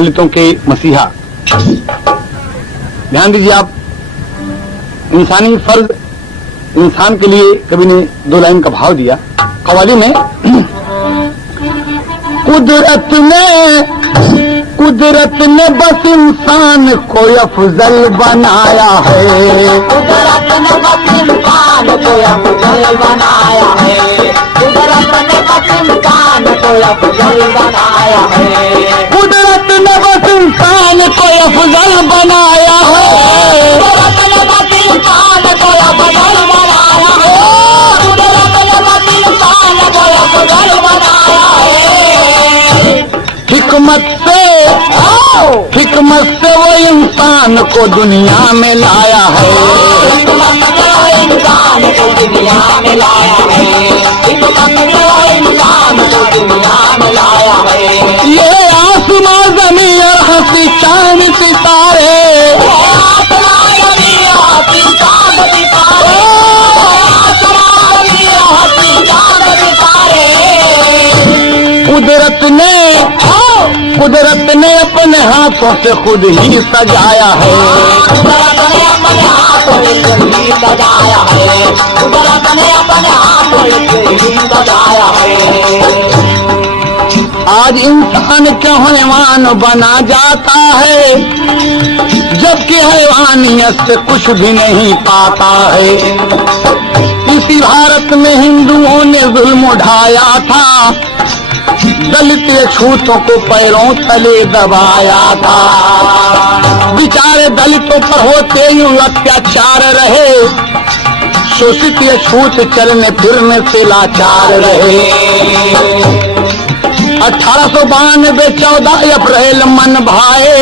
दलितों के मसीहा। ध्यान दीजिए आप, इंसानी फर्ज इंसान के लिए कवि ने 2 लाइन का भाव दिया कव्वाली में। कुदरत ने बस इंसान को अफजल बनाया है, कुदरत ने बस इंसान को अफजल बनाया है, कुदरत ने बस इंसान को अफजल बनाया है, कुदरत ने बस इंसान को अफजल बनाया है, कुदरत ने बस इंसान को अफजल बनाया है, कुदरत ने बस इंसान को अफजल बनाया है। हिकमत से वो इंसान को दुनिया में लाया है, हिकमत से वो इंसान को दुनिया में लाया है, हिकमत से वो इंसान को दुनिया में लाया है। ये आसमां ज़मीन और हंसी चांद सितारे, आसमां ज़मीन और हंसी चांद सितारे, आसमां ज़मीन और हंसी चांद सितारे। कुदरत ने अपने हाथों से खुद ही सजाया है, कुदरत ने अपने हाथों से खुद ही सजाया है, कुदरत ने अपने हाथों से खुद ही सजाया है। आज इंसान क्यों हैवान बना जाता है, जबकि हैवानियत से कुछ भी नहीं पाता है। इसी भारत में हिंदुओं ने जुल्म उठाया था, दलित छूतों को पैरों तले दबाया था। बेचारे दलितों पर होते यूं अत्याचार रहे, शोषित ये छूत चलने फिरने से लाचार रहे। 1892 14 अप्रैल मन भाए,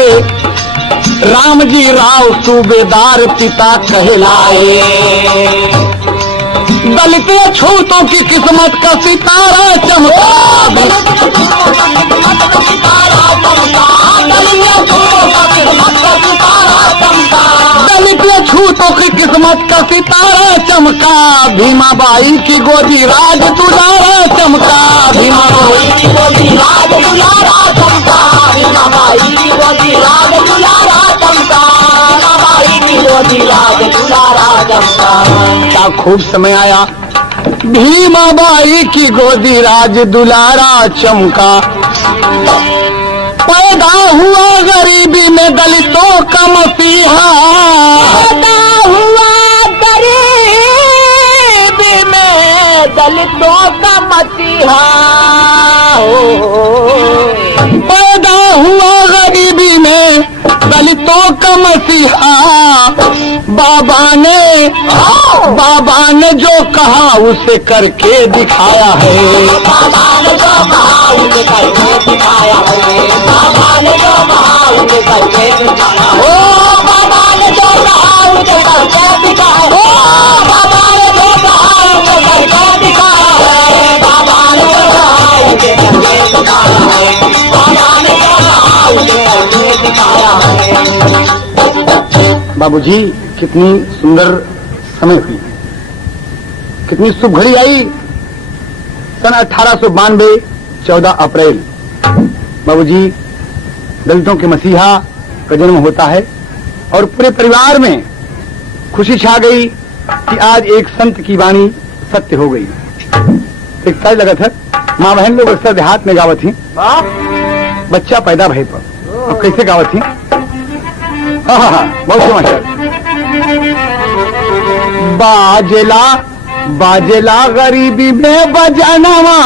राम जी राव सूबेदार पिता कहलाए। दलित छूतों की किस्मत का सितारा चमका, दलित छूतों की किस्मत का सितारा चमका, भीमाबाई की गोदी राज दुलारा चमका, भीमाबाई की गोदी राज दुलारा चमका, भीमाबाई की गोदी राज दुलारा चमका, भीमाबाई की गोदी राज दुलारा चमका। क्या खूब समय आया, भीमाबाई की गोदी राज दुलारा चमका। पैदा हुआ गरीबी में दलितों का मसीहा, पैदा हुआ गरीबी में दलितों का मसीहा, पैदा हुआ गरीबी में दलितों का मसीहा। बाबा ने जो कहा उसे करके दिखाया है, बाबा ने जो कहा उसे करके दिखाया है, बाबा ने जो कहा उसे करके दिखाया है, बाबा ने जो कहा उसे करके दिखाया है, बाबा ने जो कहा उसे करके दिखाया है, बाबा ने जो कहा उसे करके दिखाया है, बाबा ने जो कहा उसे करके दिखाया है। बाबूजी कितनी सुंदर समय हुई, कितनी शुभ घड़ी आई। सन 1892 14 अप्रैल बाबूजी दलितों के मसीहा का जन्म होता है और पूरे परिवार में खुशी छा गई कि आज एक संत की वाणी सत्य हो गई। एक तय लगा था, माँ बहन लोग अक्सर देहात में गावत थी, बच्चा पैदा भय पर अब कैसे गावत थी। हाँ, बहुत समाचार। बाजला गरीबी में बजनवा,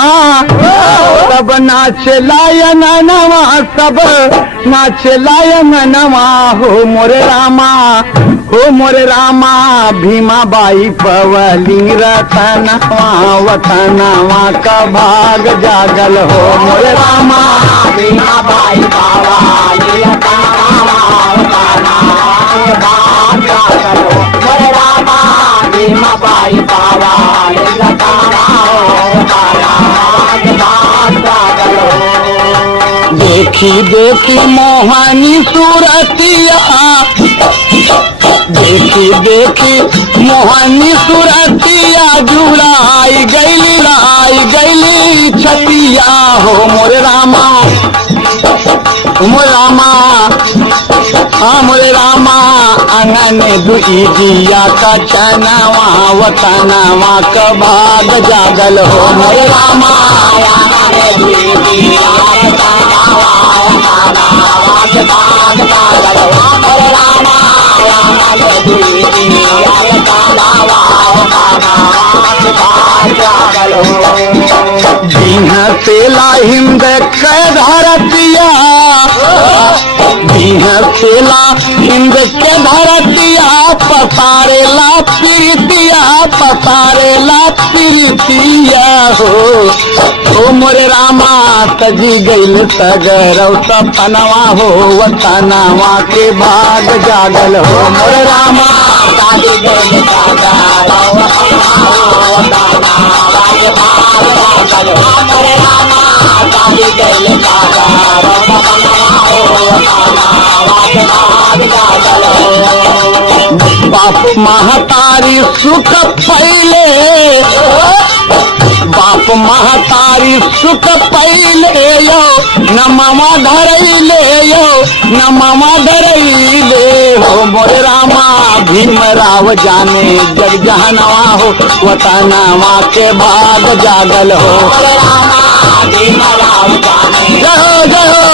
सब नाचला यनवा, सब नाचला यनवा। हो मोरे रामा भीमाबाई पवली रतनवा, वतनवा का भाग जागल हो मोरे रामा, भीमाबाई पवली रतनवा, वतनवा का भाग जागल हो मोरे रामा, भीमाबाई पवली रतनवा, वतनवा का भाग जागल हो। देखी मोहनी सूरतिया, देखी मोहनी सूरतिया, जुड़ाई गईली छतिया। हो मोरे रामा मोर रामा हाँ मोरे रामा अंगन दुई दिया का चनावा वतनावा का भाग जागल हो मोरे रामा अंगन दुई दिया का चनावा वतनावा का भाग जागल हो मोरे रामा अंगन दुई दिया का चनावा वतनावा का भाग जागल हो दीन से हिंद के धरतिया दीन सेला हिंद के धरतिया पसारेला प्रीतिया हो मोरे रामा सजी गईल सगरौ सपनवा हो वतनवा के भाग जागल हो मोरे रामा सजी गईल सगरौ सपनवा हो वतनवा के भाग जागल हो मोरे रामा सजी गईल सगरौ सपनवा हो वतनवा के भाग जागल हो बाप महतारी सुख पहले बाप महतारी सुख पहले यो न मामा धरैले हो मोरे रामा भीमराव जाने जग जहनवा हो वतनवा के भाग जागल हो मोरे रामा भीमराव जाने जय हो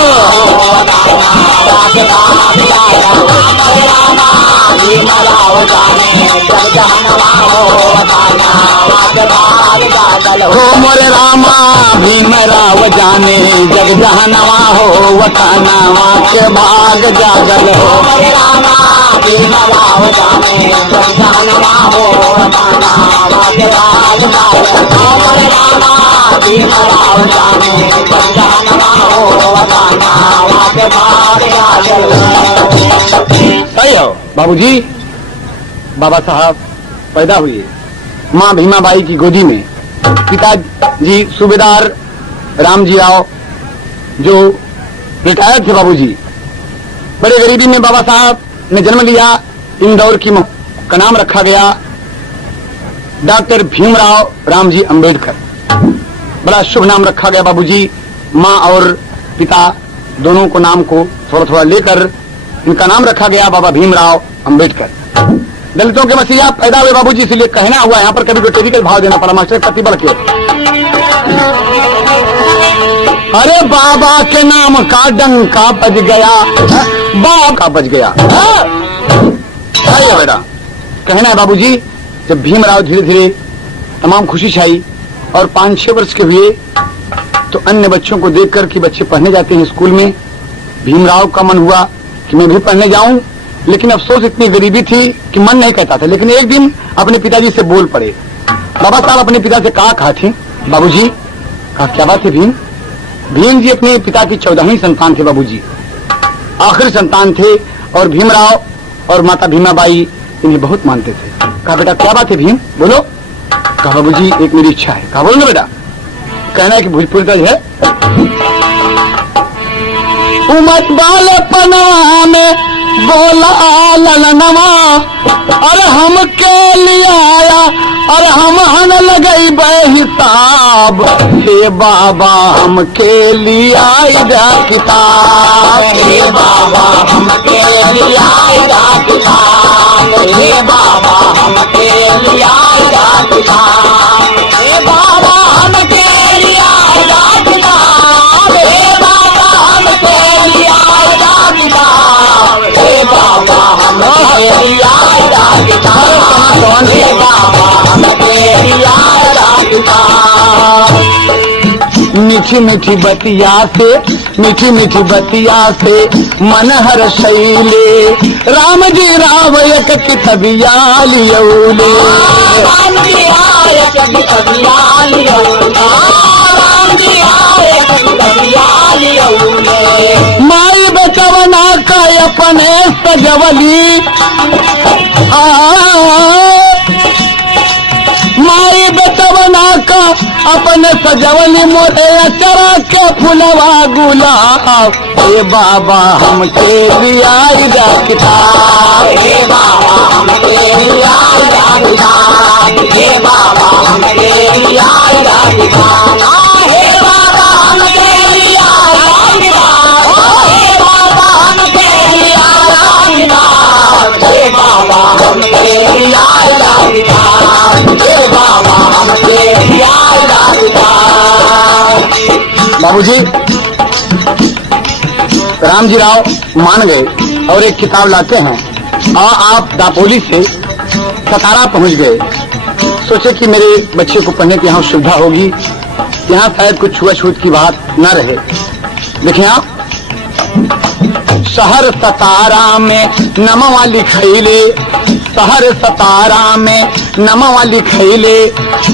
वतनवा के भाग जागल हो मोरे रामा भीमराव जाने जग जहनवा हो वतनवा के भाग जागल हो मोरे रामा भीमराव जाने जग जहनवा हो वतनवा के भाग जागल हो मोरे रामा भीमराव जाने जग जहनवा हो वतनवा के भाग जागल हो मोरे रामा भीमराव जाने जग जहनवा हो वतनवा के भाग जागल हो सही हो बाबूजी। बाबा साहब पैदा हुए माँ भीमाबाई की गोदी में। पिताजी सूबेदार रामजी राव जो रिटायर्ड थे बाबूजी। बड़े गरीबी में बाबा साहब ने जन्म लिया। इंदौर की का नाम रखा गया डॉक्टर भीमराव रामजी अंबेडकर। बड़ा शुभ नाम रखा गया बाबूजी। माँ और पिता दोनों को नाम को थोड़ा थोड़ा लेकर इनका नाम रखा गया बाबा भीमराव अंबेडकर। दलितों के मसीहा पैदा हुए बाबूजी, इसलिए कहना हुआ यहाँ पर कभी कोई टेक्निकल भाव देना पड़ा मास्टर कति बढ़ के। अरे बाबा के नाम का डंका बज गया, बाबा का बज गया। बेटा कहना है बाबूजी, जब भीमराव धीरे धीरे तमाम खुशी छाई और 5-6 वर्ष के हुए तो अन्य बच्चों को देखकर कि बच्चे पढ़ने जाते हैं स्कूल में, भीमराव का मन हुआ कि मैं भी पढ़ने जाऊं। लेकिन अफसोस इतनी गरीबी थी कि मन नहीं कहता था। लेकिन एक दिन अपने पिताजी से बोल पड़े। बाबा साहब अपने पिता से कहा थी बाबूजी, कहा क्या बात है भीम? भीम जी अपने पिता की 14वीं संतान थे बाबूजी, आखिरी संतान थे और भीमराव और माता भीमाबाई इन्हें बहुत मानते थे। कहा बेटा क्या बात है भीम, बोलो। कहा बाबूजी एक मेरी इच्छा है। कहा बोलो ना बेटा। कहना है कि भोजपुरी दर्ज है। उमर बाले पनवा में बोला ललनवा, अरे हम के लिए आया और हम हन लगई हिसाब। हे बाबा हम के लिए आया किताब, हे बाबा हम के लिए आया किताब, हे बाबा हम के लिए आया किताब, हे बाबा हम के लिए आया किताब, हे बाबा हम के लिए आया किताब, हे बाबा हम के लिए आया किताब, हे बाबा हम के लिए आया किताब। मीठी मीठी बतिया से मन हर शैले, राम जी राव एक कितबिया लियौले, राम जी आए कितबिया लियौले, राम जी आए कितबिया लियौले, माई बेटवना का अपने सजवली, माई बेटवना का अपने सजवली, मोरे अचरा के फुलवा गुलाब। हे बाबा हम के लिए आया किताब, हे बाबा हम के लिए आया किताब, हे बाबा हम के लिए आया किताब, हे बाबा हम के लिए आया किताब, हे बाबूजी रामजी राव मान गए और एक किताब लाते हैं और आप दापोली से सतारा पहुंच गए। सोचे कि मेरे बच्चे को पढ़ने की यहाँ सुविधा होगी, यहाँ शायद कुछ छुआछूत की बात न रहे। देखिए आप, शहर सतारा में नमवा लिखैले, शहर सतारा में नमवा लिखैले,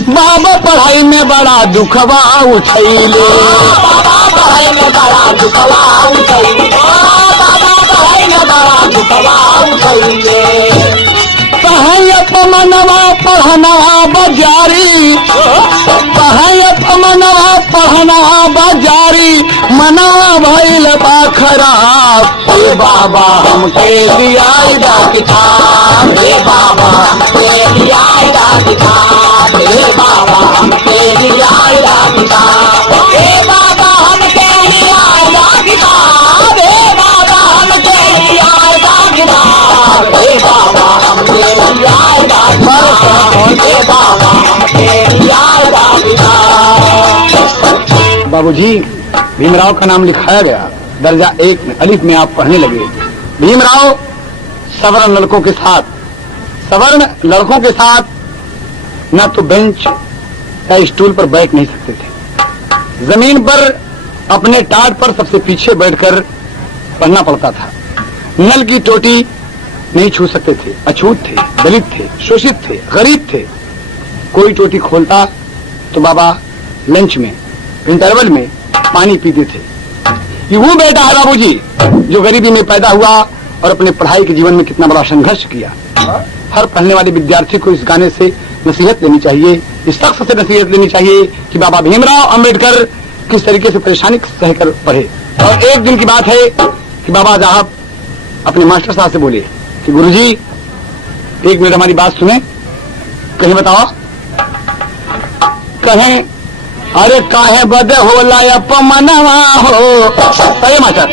बाबा पढ़ाई में बड़ा दुखवा उठैले। बाबा पढ़ाई में बड़ा दुखवा उठैले, बाबा पढ़ाई में बड़ा दुखवा उठैले। सहायक मनवा पढ़नवा बजारी, सहायक मनवा पढ़नवा बजारी, मनवा भइल बा खराब। हे बाबा हमके दिया किताब, हे बाबा हमके दिया किताब, हे बाबा हमके दिया किताब, हे बाबा हमके दिया किताब, हे बाबा हमके दिया किताब, हे बाबा हमके दिया किताब, हे बाबा हमके दिया किताब। बाबूजी भीमराव का नाम लिखाया गया, दर्जा 1 में अलिफ में आप पढ़ने लगे। भीमराव सवर्ण लड़कों के साथ, सवर्ण लड़कों के साथ न तो बेंच या स्टूल पर बैठ नहीं सकते थे, जमीन पर अपने टाट पर सबसे पीछे बैठकर पढ़ना पड़ता था। नल की टोटी नहीं छू सकते थे, अछूत थे, दलित थे, शोषित थे, गरीब थे। कोई टोटी खोलता तो बाबा लंच में इंटरवल में पानी पीते थे। ये वो बेटा है बाबूजी जो गरीबी में पैदा हुआ और अपने पढ़ाई के जीवन में कितना बड़ा संघर्ष किया। हर पढ़ने वाले विद्यार्थी को इस गाने से नसीहत लेनी चाहिए, इस शख्स से नसीहत लेनी चाहिए कि बाबा भीमराव अंबेडकर किस तरीके से परेशानी सहकर पढ़े। और एक दिन की बात है कि बाबा साहब अपने मास्टर साहब से बोले कि गुरुजी 1 मिनट हमारी बात सुने। कहीं बताओ, कहें अरे काहे बदे होला अपमनवा हो। अरे मास्टर,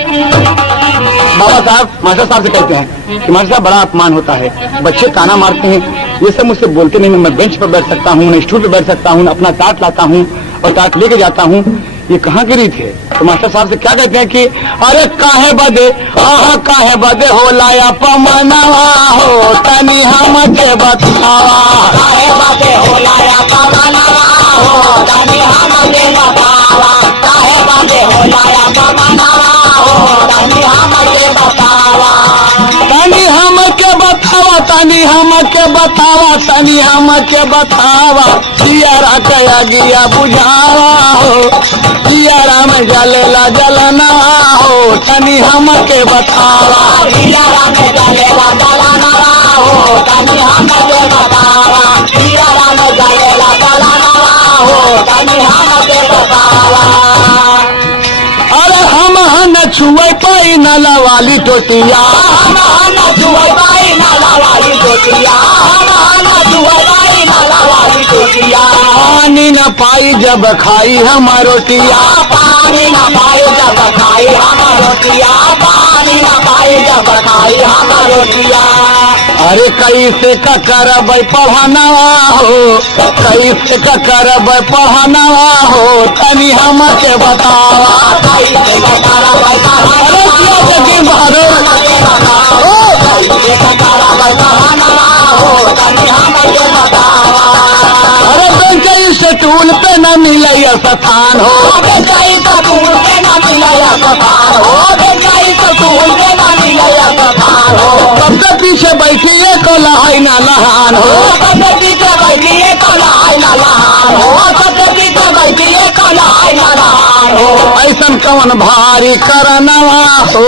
बाबा साहब मास्टर साहब से कहते हैं कि मास्टर साहब बड़ा अपमान होता है, बच्चे ताना मारते हैं, ये सब मुझसे बोलते नहीं, मैं बेंच पर बैठ सकता हूँ, मैं स्टूल पर बैठ सकता हूँ, अपना टाट लाता हूँ और टाट लेके जाता हूँ, ये कहाँ की रीत है। तो मास्टर साहब से क्या कहते हैं कि अरे काहे बदे, आहा काहे बदे होला अपमनवा हो, तनी हमके बतावा। काहे बदे होला अपमनवा हो, तनी हमके बतावा, काहे बदे होला अपमनवा हो, तनी हमके बतावा, तनी हमके बतावा, तनी हमके बतावा, तनी हमके बतावा, जियारा कया गिया बुझावा हो, जियारा में जलेला जलना हो, तनी हमके बतावा। जियारा में जलेला जलना हो, तनी हमके बतावा, जियारा में जलेला जलना हो, तनी हमके बतावा। अरे हम न छुए पाई नाला वाली टोटिया, हम न छुए पाई नाला वाली टोटिया, हम न छुए पाई नाला वाली टोटिया, पानी न पाई जब खाई हम रोटिया, पानी न पाई जब खाई हम रोटिया, पानी न पाई जब खाई हम रोटिया। अरे कैसे का करब पढ़ानवा हो, कैसे का करब पढ़ानवा हो, तनी हमके बतावा। कैसे का करब अरे क्या जगी बहादुर, कैसे का करब पढ़ानवा हो, तनी हमके बतावा। अरे बेंच स्टूल पे न मिले स्थान हो, बेंचाई स्टूल पे न मिले स्थान हो, बेंचाई स्टूल पे न मिले स्थान हो, सबसे पीछे बैठिए को लहाई न लहान हो, सबसे पीछे बैठिए को लहाई न लहान हो, सबसे पीछे बैठिए को लहाई न लहान हो। ऐसन कवन भारी करनवा हो,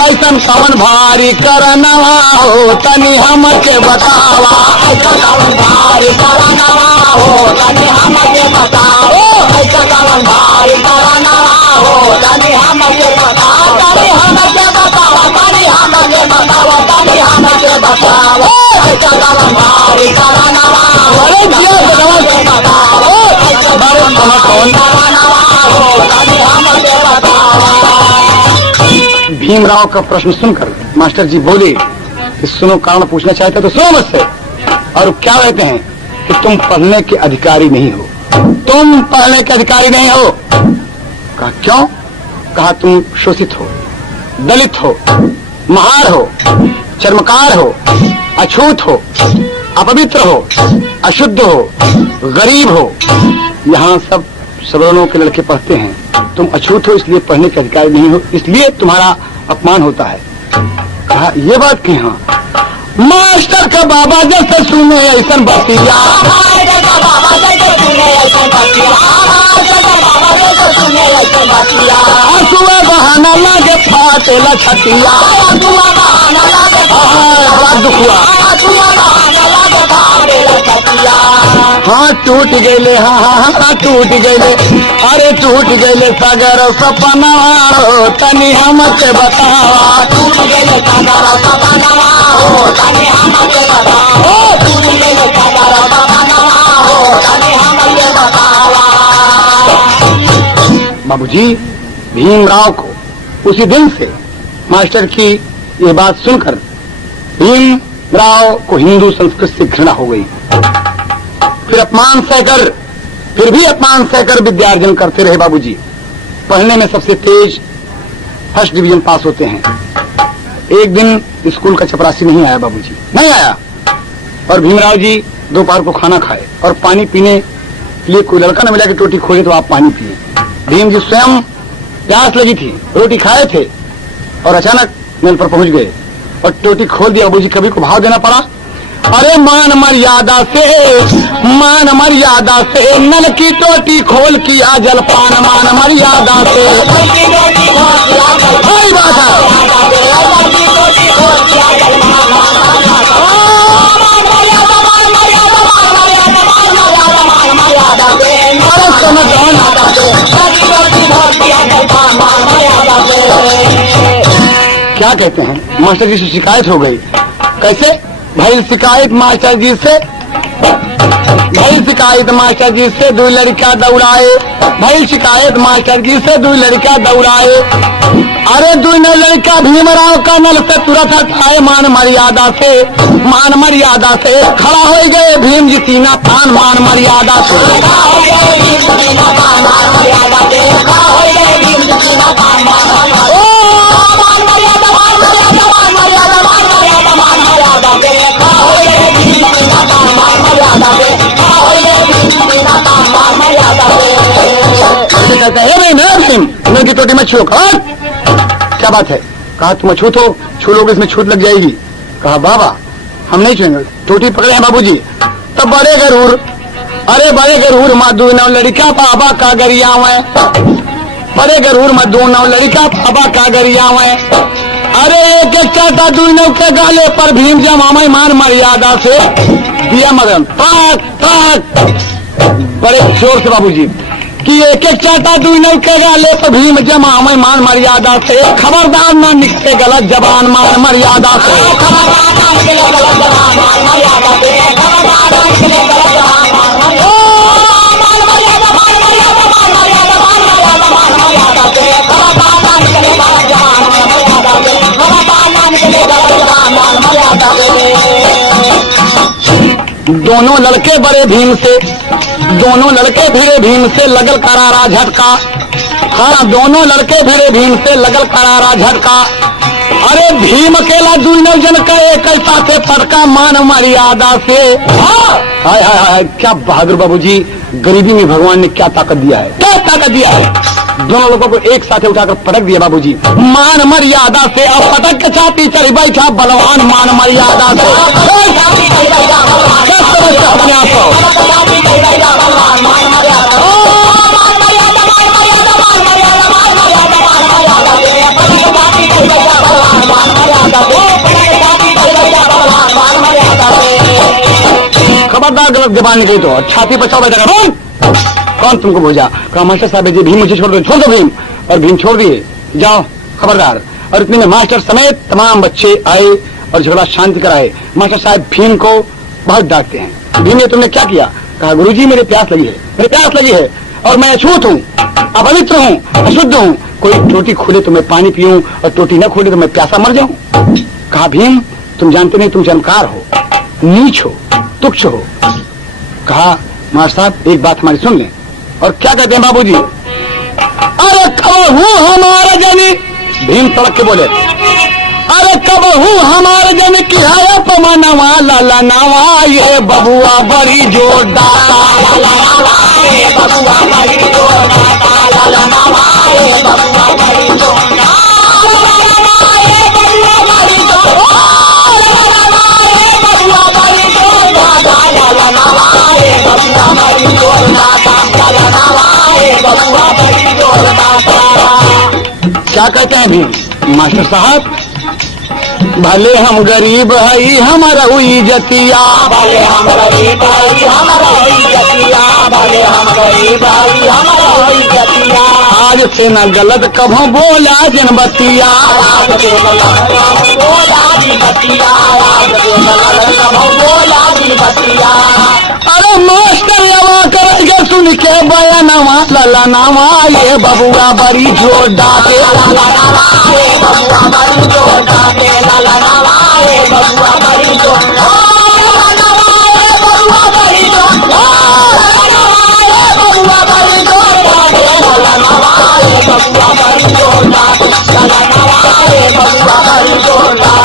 ऐसन कवन भारी करनवा हो, तनी हमके बतावा। ऐसा कवन भारी करनवा हो, तनी हमके बताओ, ऐसा कवन भारी करनवा हो, तनी हमके बताओ, तनी हमके बताओ, तनी हमके बताओ, तनी हमके बताओ, ऐसा कवन भारी करनवा हो, अरे जिया हमके बताओ, ऐसा कवन भारी करनवा हो, तनी हमके बताओ। भीमराव का प्रश्न सुनकर मास्टर जी बोले कि सुनो, कारण पूछना चाहते तो सुनो मुझसे। और क्या कहते हैं कि तुम पढ़ने के अधिकारी नहीं हो, तुम पढ़ने के अधिकारी नहीं हो। कहा क्यों? कहा तुम शोषित हो, दलित हो, महार हो, चर्मकार हो, अछूत हो, अपवित्र हो, अशुद्ध हो, गरीब हो। यहाँ सब सवर्णों के लड़के पढ़ते हैं, तुम अछूत हो इसलिए पढ़ने के अधिकारी नहीं हो, इसलिए तुम्हारा अपमान होता है। कहा ये बात की? हाँ। मास्टर का बाबा जैसे सुने ऐसा बतिया, आंसुआ बहाना लागे फाटेला छतिया, बड़ा दुख हुआ। हाँ टूट गए, हाँ टूट गए, अरे टूट गए सागर सपना, तनी हमके बतावा। टूट गए सागर सपना, तनी हमके बतावा। टूट गए सागर सपना, तनी हमके बतावा। बाबूजी भीमराव को उसी दिन से मास्टर की ये बात सुनकर भीमराव को हिंदू संस्कृति से घृणा हो गई। फिर अपमान सहकर, फिर भी अपमान सहकर विद्यार्जन करते रहे बाबूजी। पढ़ने में सबसे तेज फर्स्ट डिवीजन पास होते हैं। एक दिन स्कूल का चपरासी नहीं आया बाबूजी, नहीं आया, और भीमराव जी दोपहर को खाना खाए और पानी पीने के लिए कोई लड़का न मिला कि टोटी खोले तो आप पानी पिए। भीम जी स्वयं प्यास लगी थी, रोटी खाए थे और अचानक नल पर पहुंच गए और टोटी खोल दिया। बाबूजी कभी को भाव देना पड़ा। अरे मान मर्यादा से नल की टोटी खोल किया जलपान, मान मर्यादा से। सही बात क्या कहते हैं? मास्टर जी से शिकायत हो गई। कैसे? भाई शिकायत मास्टर जी से, भाई शिकायत मास्टर जी से, दो लड़का दौड़ाए। भाई शिकायत मास्टर जी से, दो लड़का दौड़ाए। अरे दो लड़का भीमराव का नल से तुरंत हटाए, मान मर्यादा से, मान मर्यादा से। खड़ा हो गए भीम जी सीना तान, मान मर्यादा से। कहते हैं भीम की टोटी में छू। क्या बात है? कहा तुम अछूत हो, छू लोगे इसमें छूत लग जाएगी। कहा बाबा हम नहीं छूएंगे। टोटी पकड़े हैं बाबूजी, तब बड़े गरूर, अरे बड़े गरूर मधु नौ लड़का बाबा का गरिया में, बड़े गरूर मधु नौ लड़का बाबा का गरिया में। अरे एक एक चाटा दुनों के गाले पर भीम जमा मान मर्यादा से दिया मगन ताक ताक बड़े जोर से बाबूजी कि एक एक चाटा दुनों के गाले पर भीम जमा मान मर्यादा से। खबरदार न निकले गलत जबान, मान मर्यादा से। दोनों लड़के बड़े भीम से, दोनों लड़के भिड़े भीम से लगल करारा झटका। हाँ दोनों लड़के भिड़े भीम से लगल करारा झटका। अरे भीम अकेला दुनों जन का एक साथे पटका, मान मर्यादा से। हाय हाय हाय क्या बहादुर बाबूजी, गरीबी में भगवान ने क्या ताकत दिया है, क्या ताकत दिया है। दोनों लोगों को एक साथ उठाकर पटक दिया बाबूजी, मान मर्यादा से। अब पटक के छाती चढ़ी बैठा बलवान, मान मर्यादा से। अपने आप को खबरदार गलत जबान निकली तो छाती पर चढ़ बैठेगा। कौन तुमको भेजा? कहा मास्टर साहब जी भीम मुझे छोड़ दो, छोड़ दो भीम। और भीम छोड़ दिए, जाओ खबरदार। और इतने में मास्टर समेत तमाम बच्चे आए और झगड़ा शांति कराए। मास्टर साहब भीम को बहुत डांटते हैं। भीम ये तुमने क्या किया? कहा गुरुजी मेरे प्यास लगी है, मेरे प्यास लगी है और मैं अछूत हूँ, अपवित्र हूँ, अशुद्ध हूँ। कोई टोटी खोले तो मैं पानी पीऊं और टोटी न खोले तो मैं प्यासा मर जाऊं। कहा भीम तुम जानते नहीं, तुम चमत्कार हो, नीच हो, तुच्छ हो। कहा मास्टर साहब एक बात हमारी सुन लें। और क्या कहते हैं बाबूजी? अरे हूँ हमारा जनी, भीम तड़क के बोले, अरे कब हूँ हमारे जन की है अपमनवा लाला नवा, ये बबुआ बड़ी जोरदार, बबुआ बड़ी जोरदार, लाला नवा ये बबुआ बड़ी जोरदार, बबुआ बड़ी जोरदार, बबुआ बड़ी जोरदार, लाला नवा ये बबुआ बड़ी जोरदार, लाला नवा ये बबुआ बड़ी जोरदार। क्या कहते हैं भीम? मास्टर साहब, भले हम गरीब हई हमारा हुई जतिया, भले हम गरीब हई हमारा हुई जतिया, भले हम गरीब हई हमारा हुई जतिया, आज से न गलत कभों बोला जनबतिया, आज से गलत बोला जी बतिया, आज से गलत कभों बोला जी बतिया। अरे मास्टर यवा करेंगे सुन के बयानवा लाला नामा, ये बबुआ बड़ी जोरदार, लाला नामा ये बबुआ बड़ी जोरदार, लाला नामा ये बबुआ बड़ी जोरदार, लाला नामा ये बबुआ बड़ी जोरदार, लाला नामा ये बबुआ बड़ी जोरदार, लाला नामा ये बबुआ बड़ी जोरदार, लाला नामा ये बबुआ बड़ी जोरदार।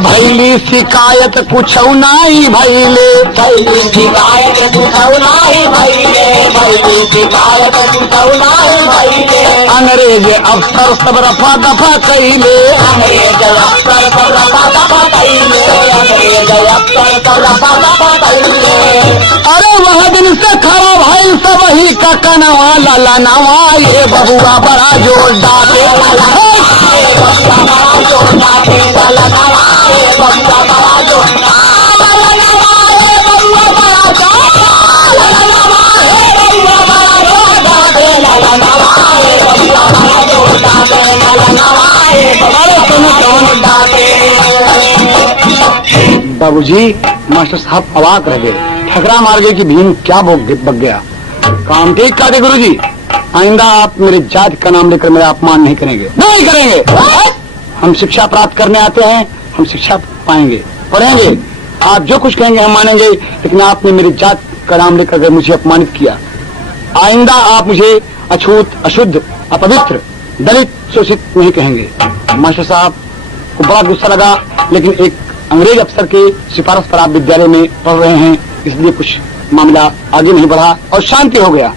भैली शिकायत कुछ नहीं भैले, भैली शिकायत कुछ नहीं भैले, भैली शिकायत कुछ नहीं भैले, अंग्रेज अफसर सब रफा दफा कैले, अंग्रेज अफसर सब रफा दफा कैले, अंग्रेज अफसर सब रफा दफा कैले। अरे वह दिन से खड़ा भाई सब ही का कनवा लाला नवा, ये बबुआ बड़ा जोरदार, लाला नवा ये बबुआ बड़ा जोरदार, लाला नवा ये बबुआ बड़ा जोरदार, लाला नवा ये बबुआ बड़ा जोरदार, लाला नवा ये बबुआ बड़ा जोरदार, लाला नवा ये बबुआ बड़ा जोरदार, लाला नवा ये बबुआ बड़ा जोरदार। बाबूजी मास्टर साहब अवाक रह गए, ठकरा मार गए कि भीम क्या बक गया। काम ठीक कर दे गुरुजी, आइंदा आप मेरे जाति का नाम लेकर मेरा अपमान नहीं करेंगे, नहीं करेंगे। हम शिक्षा प्राप्त करने आते हैं, हम शिक्षा पाएंगे, पढ़ेंगे, आप जो कुछ कहेंगे हम मानेंगे, लेकिन आपने मेरी जात का नाम लेकर अगर मुझे अपमानित किया, आइंदा आप मुझे अछूत, अशुद्ध, अपवित्र, दलित, शोषित नहीं कहेंगे। मास्टर साहब को बड़ा गुस्सा लगा, लेकिन एक अंग्रेज अफसर के सिफारिश पर आप विद्यालय में पढ़ रहे हैं, इसलिए कुछ मामला आगे नहीं बढ़ा और शांति हो गया।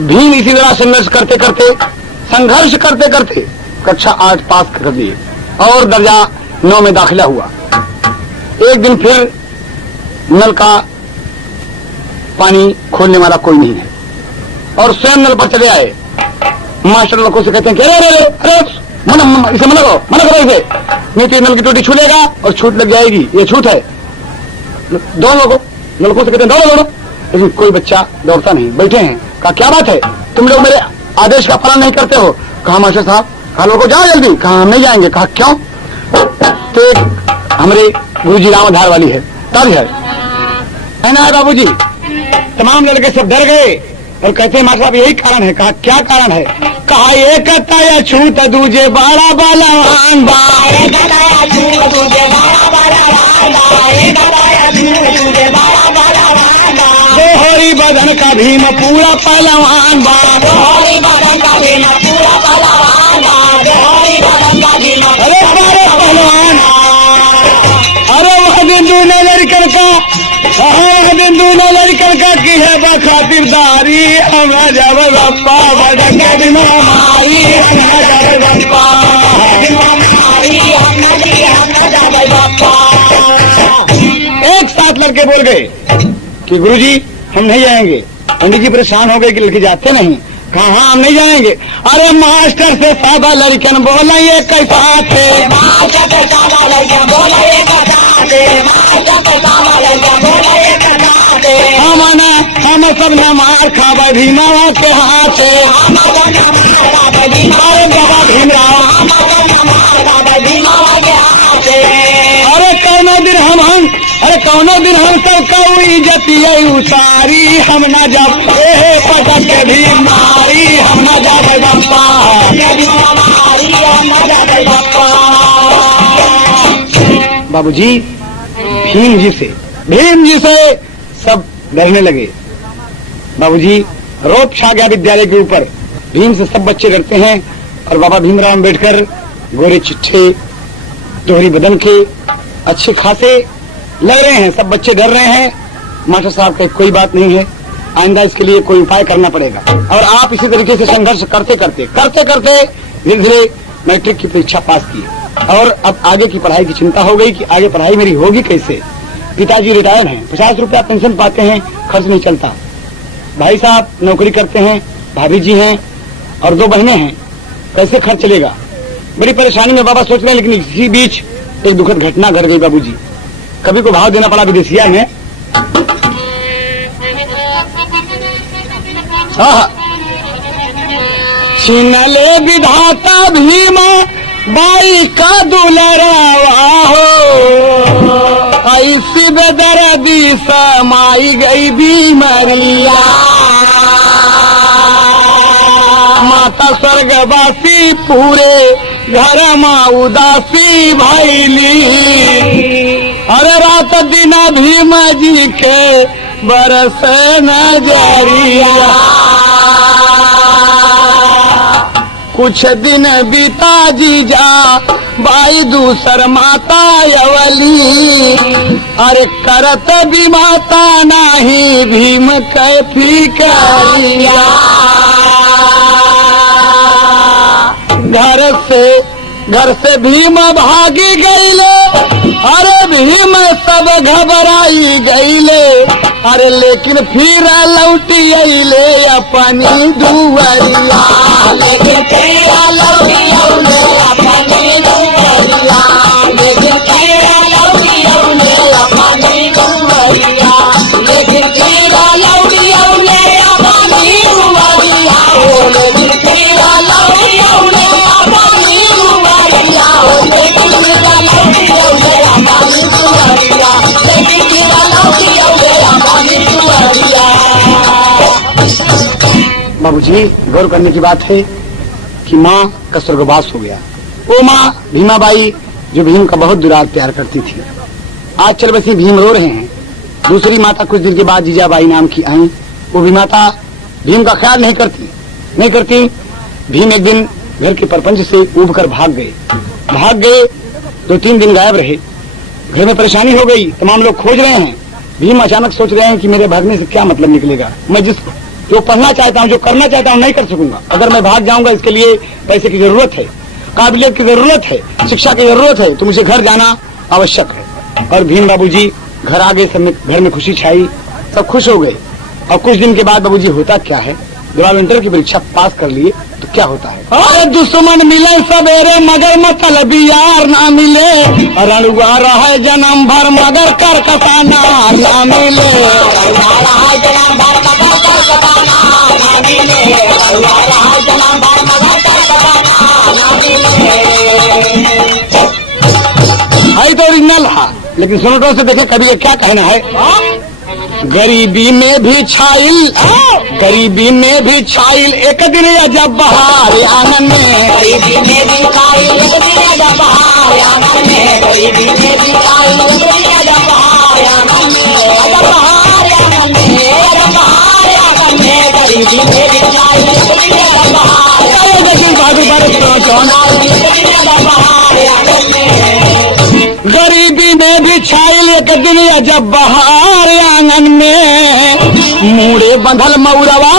भीम इसी तरह संघर्ष करते करते कक्षा 8 पास कर दिए और दर्जा 9 में दाखिला हुआ। एक दिन फिर नल का पानी खोलने वाला कोई नहीं है और स्वयं नल पर चले आए। मास्टर लड़कों से कहते हैं कि अरे इसे मना करो इसे, नहीं तो नल की टूटी छू लेगा और छूट लग जाएगी, ये छूट है। दोनों लड़कों से कहते हैं दौड़ो, लेकिन कोई बच्चा दौड़ता नहीं, बैठे हैं। कहा क्या बात है, तुम लोग मेरे आदेश का पालन नहीं करते हो? कहा मास्टर साहब, कहा लोगों जाओ जल्दी। कहा हम नहीं जाएंगे। कहा क्यों? तो एक हमारे गुरुजी राम आधार वाली है, तर्ज है ना बाबूजी। तमाम लड़के सब डर गए और कहते हैं मास्टर साहब यही कारण है। कहा क्या कारण है? कहा एक कहता छूत दूजे बाड़ा बालावान दोहरी बदन का भीम पूरा पहलवान दोहरी बदन का भीम पूरा पहलवान दोहरी बदन का भीम अरे पहलवान। अरे वह दिन दूल्हे लड़कन का की है बखातिरदारी, हम जब गप्पा बदन के दिन हमारी एक साथ लड़के बोल गए कि गुरुजी हम नहीं जाएंगे। पंडित जी परेशान हो गए कि लड़के जाते नहीं। कहा हाँ हम नहीं जाएंगे। अरे मास्टर से सादा लड़कन बोला ये कैसा थे, मास्टर से सादा लड़कन बोला ये कैसा थे, मास्टर से सादा लड़कन बोला ये कैसा थे। हम सब ने मार खा भीमराव के हाथ, हम सब ने मार खा भीमराव के हाथ। अरे कौनो दिन हम सब कऊ इज्जतिया उतारी, हम न जब पटक के भी मारी, हम न जब बप्पा बाबूजी भीम जी से सब डरने लगे। बाबूजी रोप छा गया विद्यालय के ऊपर। भीम से सब बच्चे डरते हैं और बाबा भीमराव अम्बेडकर गोरे चिट्ठे दोहरी बदन के अच्छे खासे लग रहे हैं। सब बच्चे डर रहे हैं। मास्टर साहब का कोई बात नहीं है, आइंदा इसके लिए कोई उपाय करना पड़ेगा। और आप इसी तरीके से संघर्ष करते करते धीरे धीरे मैट्रिक की परीक्षा पास की और अब आगे की पढ़ाई की चिंता हो गई कि आगे पढ़ाई मेरी होगी कैसे। पिताजी रिटायर्ड हैं, 50 रुपया पेंशन पाते हैं, खर्च नहीं चलता। भाई साहब नौकरी करते हैं, भाभी जी हैं और 2 बहनें हैं, कैसे खर्च चलेगा। बड़ी परेशानी में बाबा सोच रहे हैं। लेकिन इसी बीच एक दुखद घटना घट गई बाबूजी। कभी को भाव देना पड़ा विदेशिया में। छीन ले विधाता भीम बाई का दुलरावा हो, ऐसी बेदर्दी समाई गई बीमारिया। माता स्वर्गवासी पूरे घर माँ उदासी भैली। अरे रात दिन भीम जी के बरस नजरिया। कुछ दिन बीता जीजा बाई दूसर माता अवली। अरे करत भी माता नाही भीम कैफी करिया। घर से भीम भागी गईले। अरे भीम सब घबराई गईले। अरे लेकिन फिर लौटी अइले अपनी दुआरिया। लेकिन फिर लौटी अइले अपनी दुआरिया। लेकिन फिर लौटी अइले अपनी दुआरिया। लेकिन फिर लौटी अइले अपनी दुआरिया। लेकिन फिर लौटी अइले अपनी दुआरिया। लेकिन फिर लौटी अइले अपनी दुआरिया। लेकिन फिर लौटी अइले अपनी दुआरिया। बाबूजी गौर करने की बात है कि माँ का स्वर्गवास हो गया। वो माँ भीमाबाई जो भीम का बहुत दुलार प्यार करती थी, आज चल बसी भीम रो रहे हैं। दूसरी माता कुछ दिन के बाद जीजाबाई नाम की आई। वो भी माता भीम का ख्याल नहीं करती। भीम एक दिन घर के परपंच से उब कर भाग गए। 2-3 दिन गायब रहे। घर में परेशानी हो गई, तमाम लोग खोज रहे हैं। भीम अचानक सोच रहे हैं कि मेरे भागने से क्या मतलब निकलेगा। मैं जो पढ़ना चाहता हूँ, जो करना चाहता हूँ, नहीं कर सकूंगा। अगर मैं भाग जाऊंगा इसके लिए पैसे की जरूरत है, काबिलियत की जरूरत है, शिक्षा की जरूरत है, तो मुझे घर जाना आवश्यक है। और भीम बाबूजी घर आ गए। सब घर में खुशी छाई, सब खुश हो गए। और कुछ दिन के बाद बाबूजी होता क्या है, जब आप इंटर की परीक्षा पास कर लिए तो क्या होता है। अरे दुश्मन मिले सवेरे मगर मतलब यार ना मिले। रणुआ रहा जन्म भर मगर कर कसाना ना मिले। है तो ओरिजिनल है, लेकिन सुनटों से देखे कभी ये क्या कहना है। गरीबी में भी छाइल एक दिन जब बहार आंगन में। गरीबी में भी छाइल एक दिन जब बहार आंगन में। गरीबी में भी छाइल एक दिन जब बहार आंगन में। बहार आंगन में गरीबी में भी छाइल एक दिन जब बहार आंगन में। गरीबी में भी छाइल एक दिन जब बहार आंगन में। मूड़े बंधल मऊरवा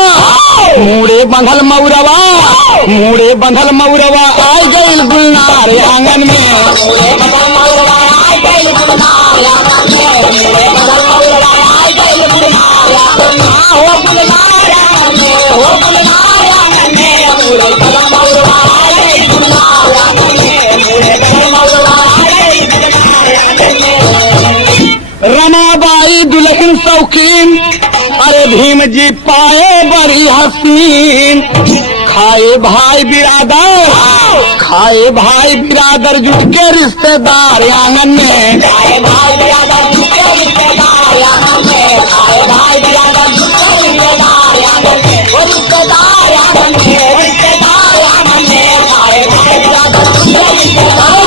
आय गइल गुलनार आंगन में। मूड़े बंधल मऊरवा आय गइल गुलनार आंगन में। मूड़े बंधल मऊरवा आय गइल गुलनार आंगन में। हो गुलनार आंगन में, हो गुलनार आंगन में। मूड़े बंधल मऊरवा आय गइल गुलनार आंगन में। मूड़े बंधल मऊरवा आय गइल गुलनार आंगन में। रमाबाई दुल्हन शौकीन, अरे भीम जी पाए बड़ी हसीन। खाए भाई बिरादर जुट के रिश्तेदार आंगन में। खाए भाई बिरादर जुट के रिश्तेदार आंगन में। खाए भाई बिरादर जुट के रिश्तेदार आंगन में। वो रिश्तेदार आंगन में, रिश्तेदार आंगन में। खाए भाई बिरादर जुट के रिश्तेदार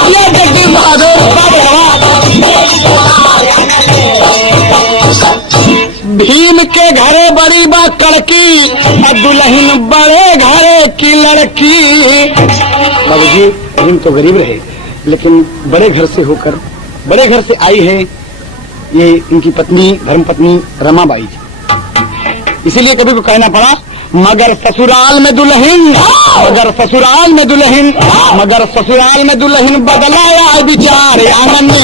भीम के घरे बड़ी बा कड़की, दुल्हन बड़े घरे की लड़की। बाबूजी भीम तो गरीब रहे, लेकिन बड़े घर से होकर बड़े घर से आई है ये इनकी पत्नी धर्मपत्नी रमाबाई जी। इसीलिए कभी को कहना पड़ा, मगर ससुराल में दुल्हन, मगर ससुराल में दुल्हन, मगर ससुराल में दुल्हन बदलाया विचार आंगन में।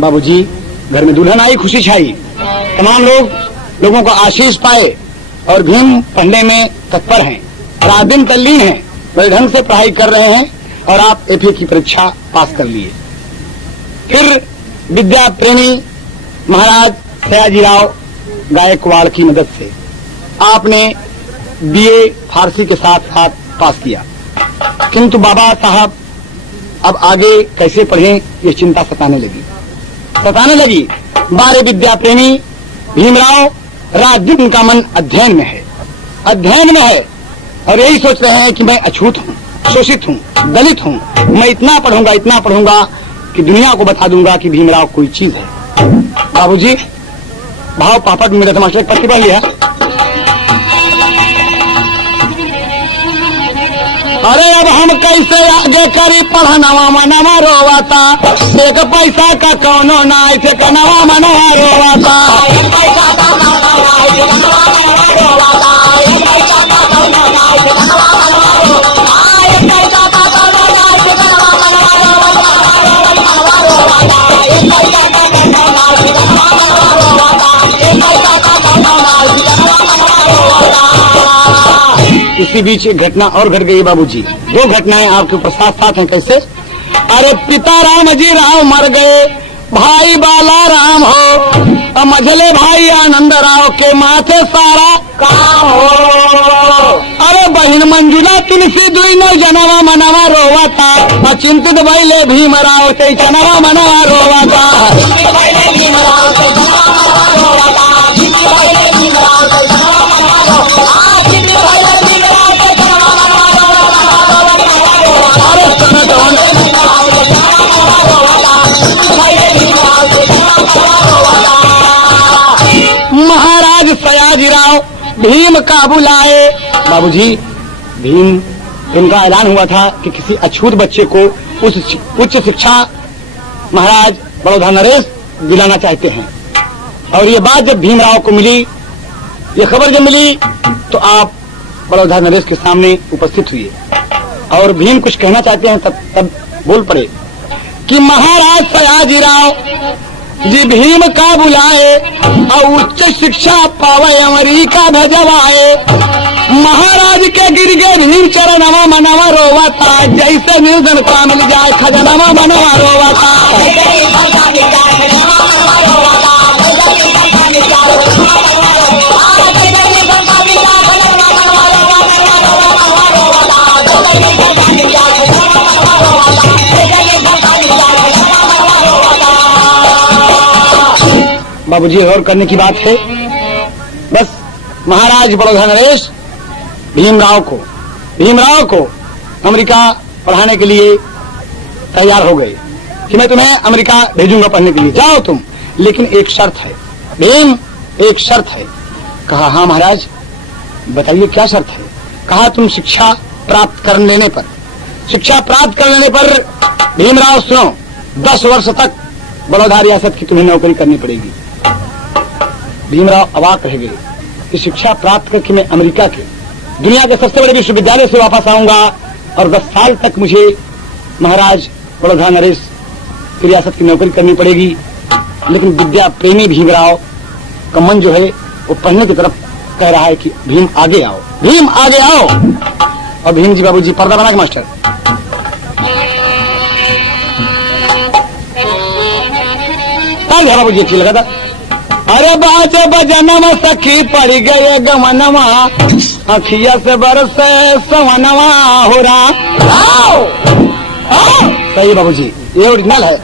बाबूजी घर में दुल्हन आई, खुशी छाई, तमाम लोगों को आशीष पाए और भीम पढ़ने में तत्पर हैं, रात दिन तल्लीन हैं, बड़े ढंग से पढ़ाई कर रहे हैं और आप एफए की परीक्षा पास कर लिए। फिर विद्या प्रेमी महाराज सयाजीराव गायकवाड़ की मदद से आपने बीए फारसी के साथ साथ पास किया, किंतु बाबा साहब अब आगे कैसे पढ़ें ये चिंता सताने लगी। बारे विद्या प्रेमी भीमराव रात दिन का मन अध्ययन में है और यही सोच रहे हैं कि मैं अछूत हूँ, शोषित हूँ, दलित हूँ, मैं इतना पढ़ूंगा कि दुनिया को बता दूंगा कि भीमराव कोई चीज है। बाबूजी भाव पापड़ में मेरा मास्टर एक पत्ती पढ़ लिया। अरे अब हम कैसे आगे करी पढ़नवा मनवा रोवाता, एक पैसा का कौनो ना ऐसे कनवा मनवा रोवाता। इसी बीच एक घटना और घट गई बाबूजी, दो घटनाएं आपके ऊपर साथ साथ हैं। कैसे? अरे पिता राम जी राव मर गए, भाई बाला राम हो, मझले भाई आनंद राव के माथे सारा काम हो। अरे बहन मंजुला तुलसी दुनो जनवा मनवा रोवाता, चिंतित भइले भीमराव ते जनवा मनवा रोवाता। महाराज सयाजीराव भीम का बुलाए। बाबूजी भीम इनका ऐलान हुआ था कि किसी अछूत बच्चे को उच्च शिक्षा महाराज बड़ौदा नरेश दिलाना चाहते हैं। और ये बात जब भीमराव को मिली, ये खबर जब मिली, तो आप बड़ौदा नरेश के सामने उपस्थित हुए और भीम कुछ कहना चाहते हैं। तब बोल पड़े कि महाराज सयाजीराव जी भीम का बुलाए और उच्च शिक्षा पावे अमेरिका भजवाए। महाराज के गिर गए भीम चरणवा मनवा रोवाता, जैसे निर्धन का मिल जाए खजनवा मनवा रोवाता। बाबूजी और करने की बात है, बस महाराज बड़ौदा नरेश भीमराव को अमेरिका पढ़ाने के लिए तैयार हो गए कि मैं तुम्हें अमेरिका भेजूंगा पढ़ने के लिए, जाओ तुम, लेकिन एक शर्त है। भीम एक शर्त है। कहा हाँ महाराज बताइए क्या शर्त है। कहा तुम शिक्षा प्राप्त कर लेने पर भीमराव सुनो, 10 वर्ष तक बड़ौदा रियासत की तुम्हें नौकरी करनी पड़ेगी। भीमराव अवाक रह गए कि शिक्षा प्राप्त करके मैं अमेरिका के दुनिया के सबसे बड़े विश्वविद्यालय से वापस आऊंगा और 10 साल तक मुझे महाराज बड़ौदा नरेश की रियासत की नौकरी करनी पड़ेगी। लेकिन विद्या प्रेमी भीमराव का मन जो है वो पढ़ने की तरफ कह रहा है कि भीम आगे आओ, भीम आगे आओ। और भीम जी बाबूजी पर्दा बना के मास्टर बाबूजी अच्छी लगा था। अरे बाजे बजनवा सखी पड़ गए गमनवा, अखिया से बरसे सवनवा हो रहा। सही बाबूजी, ये ओरिजिनल है।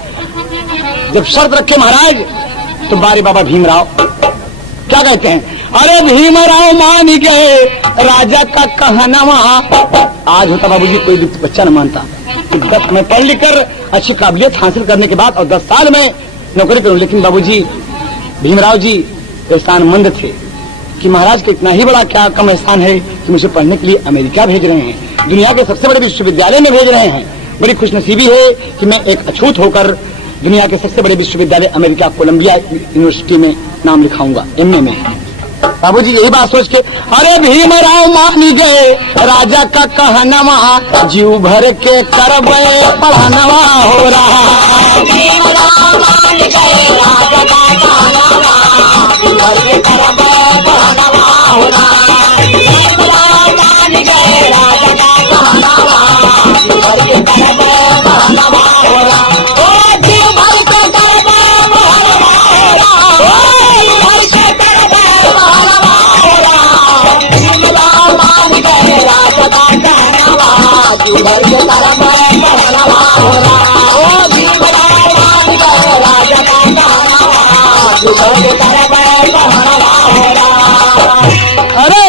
जब शर्त रखे महाराज तो बारे बाबा भीमराव क्या कहते हैं, अरे भीमराव मान गए राजा का कहनावा। आज होता बाबूजी कोई बच्चा न मानता कि 10 में पढ़ लिख कर अच्छी काबिलियत हासिल करने के बाद और 10 साल में नौकरी करूं। लेकिन बाबूजी भीमराव जी एहसानमंद थे कि महाराज का इतना ही बड़ा क्या कम एहसान है कि मुझे पढ़ने के लिए अमेरिका भेज रहे हैं, दुनिया के सबसे बड़े विश्वविद्यालय में भेज रहे हैं। बड़ी खुशनसीबी है कि मैं एक अछूत होकर दुनिया के सबसे बड़े विश्वविद्यालय अमेरिका कोलंबिया यूनिवर्सिटी में नाम लिखाऊंगा, एमए में। बाबूजी यही बात सोच के अरे भीमराव मान गए राजा का कहनावा, जीव भर के करबे पढ़ानवा हो रहा। भीमराव मान गए राजा का कहनावा, जीव भर के करबे पढ़ानवा हो रहा। भीमराव मान गए राजा का कहनावा, जीव भर के करबे पढ़ानवा हो रहा। ओ जीव भर के करबे पढ़ानवा हो रहा। ओ जीव भर के करबे पढ़ानवा हो रहा। भीमराव मान गए राजा का कहनावा, जीव भर के करबे पढ़ानवा हो रहा। ओ भीमराव मान गए राजा का कहनावा, जीव भर के करबे पढ़ानवा हो रहा। अरे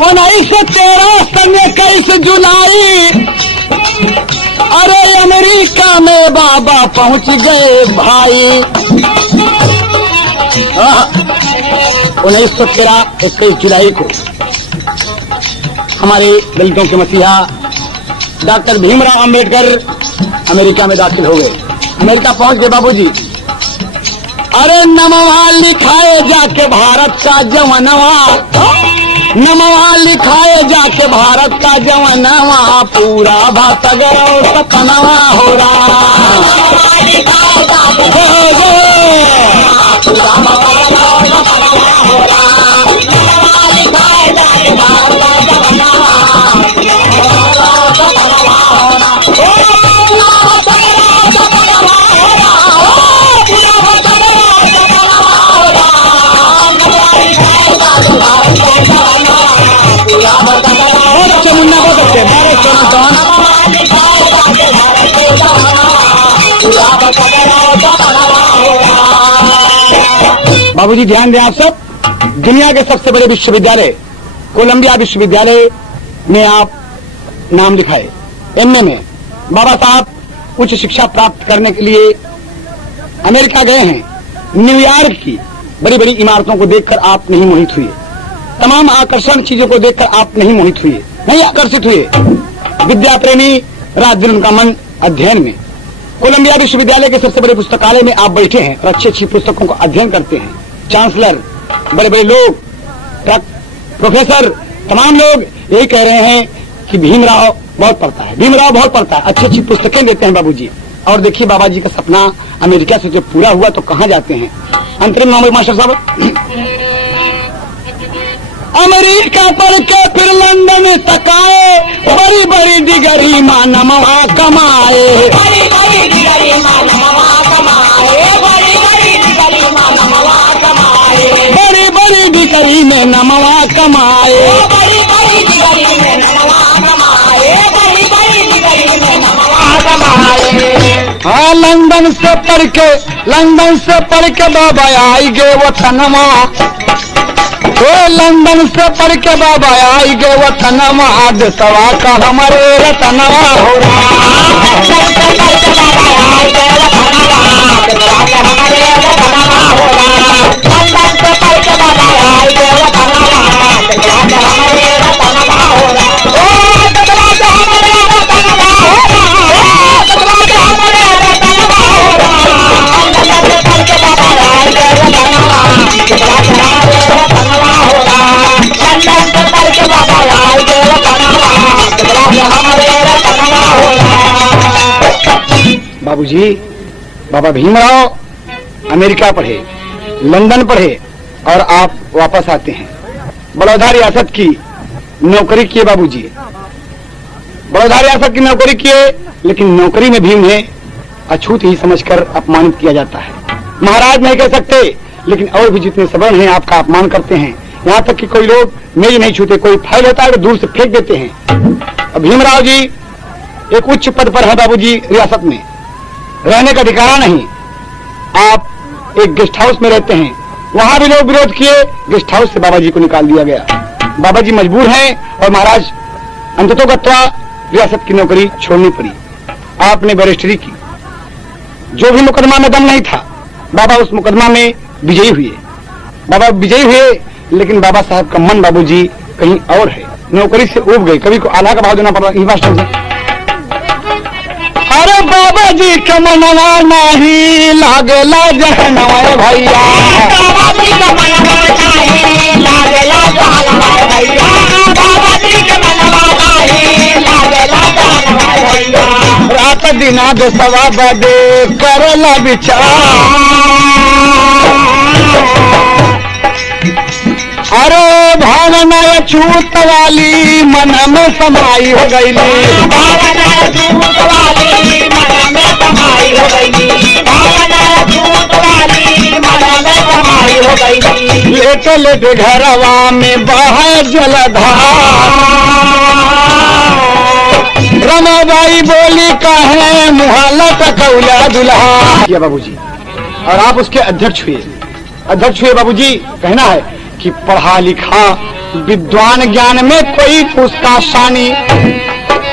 1913 सन 21 जुलाई, अरे अमेरिका में बाबा पहुंच गए भाई। 1913 21 जुलाई को हमारे दलितों के मसीहा डॉक्टर भीमराव अंबेडकर अमेरिका में दाखिल हो गए। अमेरिका पहुंच गए बाबूजी। अरे नमवा लिखाए जाके भारत का जवानवा, नमवा लिखाए जाके भारत का जवानवा, पूरा भातगरो सपनवा हो चमुन्ना हो सकते बाबूजी ध्यान दें आप सब, दुनिया के सबसे बड़े विश्वविद्यालय कोलंबिया विश्वविद्यालय में आप नाम लिखाए, एमए में। बाबा साहब उच्च शिक्षा प्राप्त करने के लिए अमेरिका गए हैं। न्यूयॉर्क की बड़ी बड़ी इमारतों को देखकर आप नहीं मोहित हुए, तमाम आकर्षण चीजों को देखकर आप नहीं मोहित हुए, नहीं आकर्षित हुए। विद्या प्रेमी रात दिन उनका मन अध्ययन में। कोलंबिया विश्वविद्यालय के सबसे बड़े पुस्तकालय में आप बैठे हैं और अच्छी अच्छी पुस्तकों का अध्ययन करते हैं। चांसलर, बड़े बड़े लोग, प्रोफेसर, तमाम लोग यही कह रहे हैं कि भीमराव बहुत पढ़ता है, भीमराव बहुत पढ़ता है, अच्छी अच्छी पुस्तकें देते हैं बाबूजी। और देखिए बाबा जी का सपना अमेरिका से जब पूरा हुआ तो कहाँ जाते हैं। अंतरिम मास्टर साहब, अमेरिका पढ़ के फिर लंदन तक आए, बड़ी बड़ी डिग्री मानवा कमाए, बड़ी बड़ी डिग्री मानवा कमाए, बड़ी बड़ी डिग्री मानवा कमाए, बड़ी बड़ी डिग्री में नमवा कमाए, बड़ी बड़ी डिग्री में नमवा कमाए, बड़ी बड़ी डिग्री में नमवा कमाए। हाँ लंदन से पढ़ के बाबा आई गए वतनमा, लंदन से पढ़ के बाबा आई गए वतनमा, देशवा का हमारे रतनवा हो बाबूजी। बाबा भीमराव अमेरिका पढ़े, लंदन पढ़े और आप वापस आते हैं। बड़ौदा रियासत की नौकरी किए बाबूजी, बड़ौदा रियासत की नौकरी किए, लेकिन नौकरी में भी उन्हें अछूत ही समझकर अपमानित किया जाता है। महाराज नहीं कह सकते, लेकिन और भी जितने सबन हैं आपका अपमान करते हैं। यहाँ तक कि कोई लोग मेज नहीं छूते, कोई फाइल होता है तो दूर से फेंक देते हैं। भीमराव जी एक उच्च पद पर है बाबूजी रियासत में, रहने का ठिकाना नहीं। आप एक गेस्ट हाउस में रहते हैं, वहां भी लोग विरोध किए, गेस्ट हाउस से बाबा जी को निकाल दिया गया। बाबा जी मजबूर हैं और महाराज अंततोगत्वा रियासत की नौकरी छोड़नी पड़ी। आपने बैरिस्टरी की, जो भी मुकदमा में दम नहीं था, बाबा उस मुकदमा में विजयी हुए। बाबा विजयी हुए, लेकिन बाबा साहब का मन बाबूजी कहीं और है, नौकरी से उब गए। कभी को आला का भाव देना पड़ा। मास्टर से अरे बाबा जी के मनवा नहीं लागेला जहनवा भैया, बाबा जी का मनवा नहीं लागेला जहनवा भैया, बाबा जी के मनवा नहीं लागेला जहनवा भैया। रात दिना दसवा बजे करेला विचार, अरे भावना छूत वाली मन में समाई हो गई, भावना छूत वाली मन में समाई हो गई, भावना छूत वाली मन में समाई हो गई। लेटे लेटे घरवा में बहे जलधार, रमाबाई बोली कहे मुहल्ला टकौला दुल्हा। ये बाबूजी, और आप उसके अध्यक्ष हुए। अध्यक्ष हुए बाबूजी, कहना है कि पढ़ा लिखा विद्वान ज्ञान में कोई उसका शानी,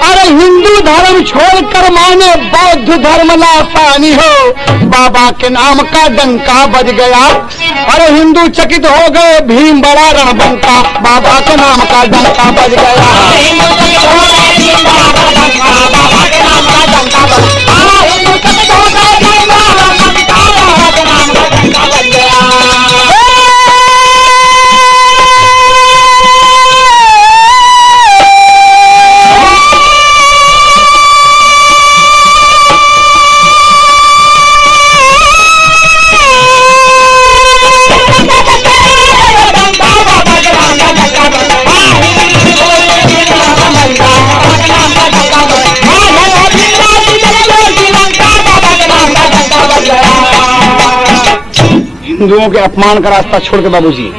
अरे हिंदू धर्म छोड़कर माने बौद्ध धर्म लासानी हो। बाबा के नाम का डंका बज गया, अरे हिंदू चकित हो गए, भीम बड़ा रणबंका। बाबा के नाम का डंका बज गया, हिंदुओं के अपमान का रास्ता छोड़ के बाबूजी,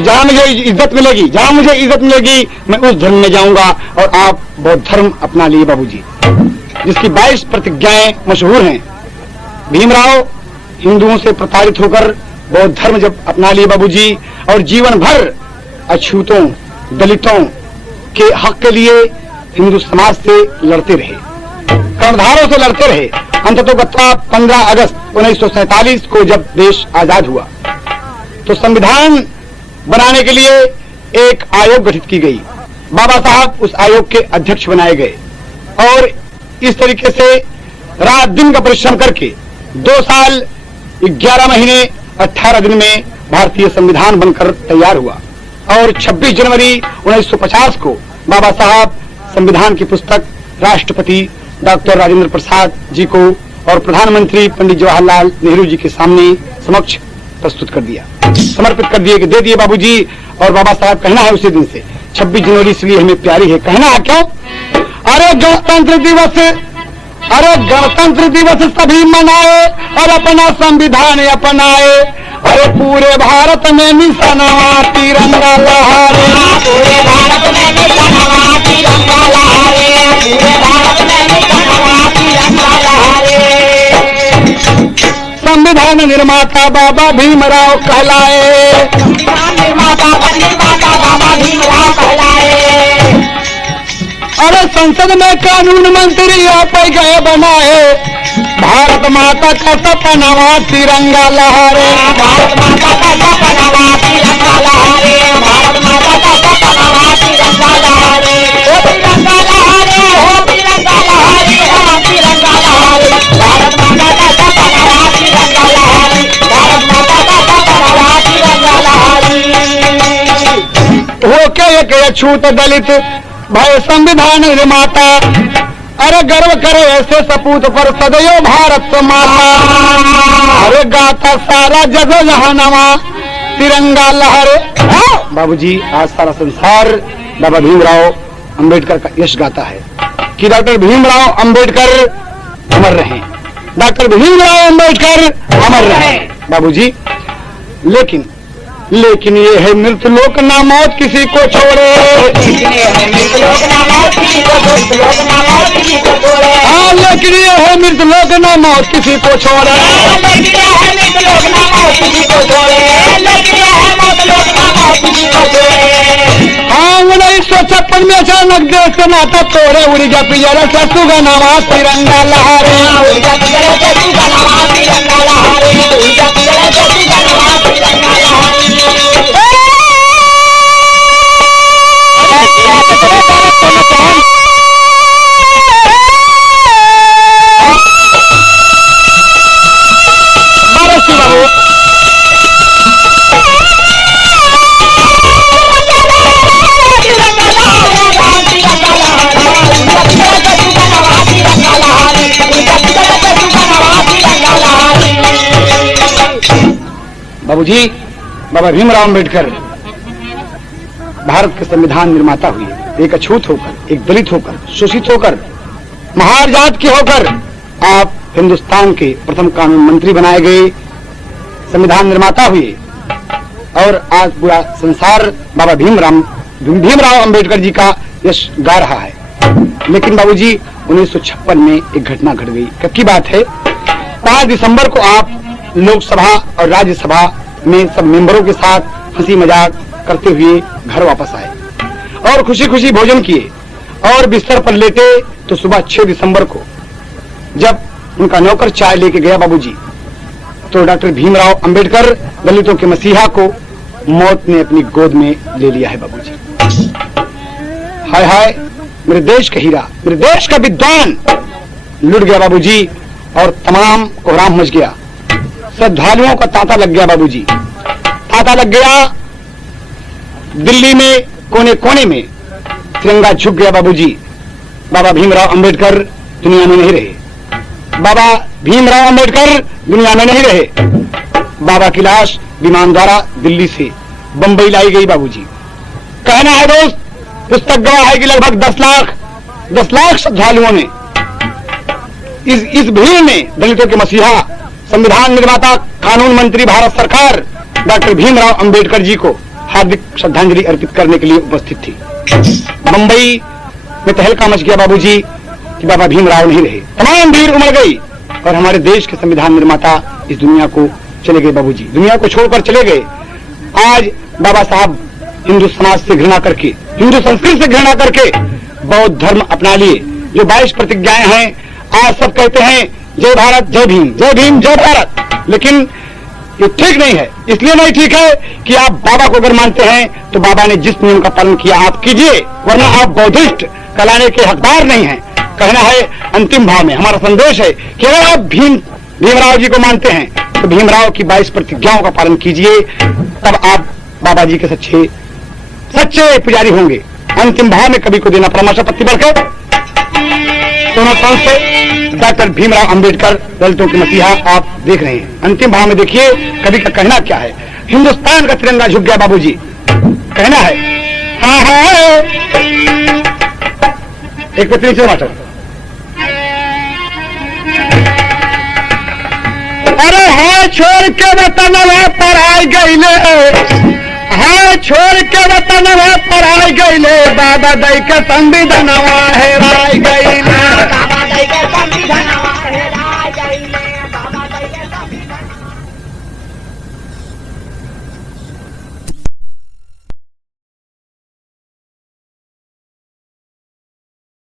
जहाँ मुझे इज्जत मिलेगी, जहाँ मुझे इज्जत मिलेगी, मैं उस धर्म में जाऊंगा। और आप बौद्ध धर्म अपना लिए बाबूजी, जिसकी 22 प्रतिज्ञाएं मशहूर हैं। भीमराव हिंदुओं से प्रताड़ित होकर बौद्ध धर्म जब अपना लिए बाबूजी, और जीवन भर अछूतों दलितों के हक के लिए हिंदू समाज से लड़ते रहे, कर्णधारों से लड़ते रहे। अंततोगत्वा 15 अगस्त 1947 को जब देश आजाद हुआ, तो संविधान बनाने के लिए एक आयोग गठित की गई। बाबा साहब उस आयोग के अध्यक्ष बनाए गए, और इस तरीके से रात दिन का परिश्रम करके 2 साल 11 महीने 18 दिन में भारतीय संविधान बनकर तैयार हुआ। और 26 जनवरी 1950 को बाबा साहब संविधान की पुस्तक राष्ट्रपति डॉक्टर राजेंद्र प्रसाद जी को और प्रधानमंत्री पंडित जवाहरलाल नेहरू जी के सामने समक्ष प्रस्तुत कर दिया, समर्पित कर दिए, कि दे दिए बाबूजी। और बाबा साहब कहना है उसी दिन से 26 जनवरी इसलिए हमें प्यारी है। कहना है क्यों? अरे गणतंत्र दिवस, अरे गणतंत्र दिवस सभी मनाए और अपना संविधान अपनाए। अरे पूरे भारत में निशानवा तिरंगा लहरे, पूरे भारत में निशानवा तिरंगा लहरे, पूरे भारत में निशानवा तिरंगा लहरे। संविधान निर्माता बाबा भीमराव कहलाए, संविधान निर्माता बाबा भीमराव कहलाए। अरे संसद में कानून मंत्री आप गए बनाए, भारत माता का सपनावा तिरंगा लहरे, भारत माता का सपनावा तिरंगा लहरे, भारत माता का सपनावा तिरंगा लहरे। ओ तिरंगा लहरे, ओ तिरंगा लहरे, ओ तिरंगा लहरे, भारत माता का सपनावा तिरंगा लहरे, भारत माता का सपनावा तिरंगा लहरे। होके एक अछूत दलित भय संविधान निर्माता, अरे गर्व करे ऐसे सपूत पर सदैव भारत माता। अरे गाता सारा जग जहानवा तिरंगा लहरे। बाबूजी, आज सारा संसार बाबा भीमराव अंबेडकर का यश गाता है कि डॉक्टर भीमराव अंबेडकर अमर रहे, डॉक्टर भीमराव अंबेडकर अमर रहे बाबूजी। लेकिन ये है मृत्यु लोक ना मौत किसी को छोड़े, ये है मृत्यु लोक ना मौत किसी को मृत लोग ना मौत किसी को छोड़े। हाँ, लेकिन ये है मृत लोग ना मौत किसी को छोड़े। लेकिन ये है मृत लोग ना मौत किसी को छोड़े। लेकिन ये है मौत लोग ना मौत किसी को छोड़े। हाँ, 1956 में अचानक देश का नाता तोड़े, उड़ी गया पिजरा से सुगनावा तिरंगा लहरे। उड़ी गया पिजरा से सुगनावा तिरंगा लहरे। उड़ी गया पिजरा से सुगनावा तिरंगा लहरे। बाबूजी, बाबा भीमराव अम्बेडकर भारत के संविधान निर्माता हुए, एक अछूत होकर, एक दलित होकर, शोषित होकर, महार जात के होकर आप हिंदुस्तान के प्रथम कानून मंत्री बनाए गए, संविधान निर्माता हुए और आज पूरा संसार बाबा भीमराव अम्बेडकर जी का यश गा रहा है। लेकिन बाबूजी 1956 में एक घटना घट गई। कब की बात है? 5 दिसंबर को आप लोकसभा और राज्यसभा में सब मेंबरों के साथ हंसी मजाक करते हुए घर वापस आए और खुशी खुशी भोजन किए और बिस्तर पर लेटे तो सुबह 6 दिसंबर को जब उनका नौकर चाय लेके गया बाबूजी, तो डॉक्टर भीमराव अंबेडकर, दलितों के मसीहा को मौत ने अपनी गोद में ले लिया है बाबूजी। हाय हाय, मेरे देश का हीरा, मेरे देश का विद्वान लुट गया बाबूजी और तमाम कोहराम मच गया। श्रद्धालुओं का तांता लग गया बाबूजी, तांता लग गया। दिल्ली में कोने कोने में तिरंगा झुक गया बाबूजी। बाबा भीमराव अंबेडकर दुनिया में नहीं रहे। बाबा भीमराव अंबेडकर दुनिया में नहीं रहे। बाबा की लाश विमान द्वारा दिल्ली से बंबई लाई गई बाबूजी। कहना है दोस्त, पुस्तक गवाह है कि लगभग 10 लाख श्रद्धालुओं ने इस भीड़ ने दलितों के मसीहा, संविधान निर्माता, कानून मंत्री भारत सरकार डॉक्टर भीमराव अंबेडकर जी को हार्दिक श्रद्धांजलि अर्पित करने के लिए उपस्थित थी। मुंबई में तहलका मच गया बाबूजी कि बाबा भीमराव नहीं रहे। तमाम भीड़ उमड़ गई और हमारे देश के संविधान निर्माता इस दुनिया को चले गए बाबूजी, दुनिया को छोड़कर चले गए। आज बाबा साहब हिंदू समाज से घृणा करके, हिंदू संस्कृति से घृणा करके बौद्ध धर्म अपना लिए। जो 22 प्रतिज्ञाएं हैं, आज सब कहते हैं जय भारत, जय भीम, जय भीम, जय भारत। लेकिन ये ठीक नहीं है। इसलिए नहीं ठीक है कि आप बाबा को अगर मानते हैं तो बाबा ने जिस नियम का पालन किया आप कीजिए, वरना आप बौद्धिस्ट कहलाने के हकदार नहीं हैं। कहना है अंतिम भाव में हमारा संदेश है कि अगर आप भीमराव जी को मानते हैं तो भीमराव की 22 प्रतिज्ञाओं का पालन कीजिए, तब आप बाबा जी के सच्चे पुजारी होंगे। अंतिम भाव में कभी को देना परामर्श पत्ती बढ़कर दोनों कौन से डॉक्टर भीमराव अंबेडकर, दलितों के मसीहा आप देख रहे हैं। अंतिम भाव में देखिए कवि का कहना क्या है। हिंदुस्तान का तिरंगा झुक गया बाबूजी, कहना है हाँ हाँ। एक पत्नी से मास्टर, अरे हाँ छोड़ के वतन पर आई गईले, हाँ छोड़ के वतन पर आई गईले, बाबा दई के संविधानवा हेराई गईले, बाबा दई के संविधानवा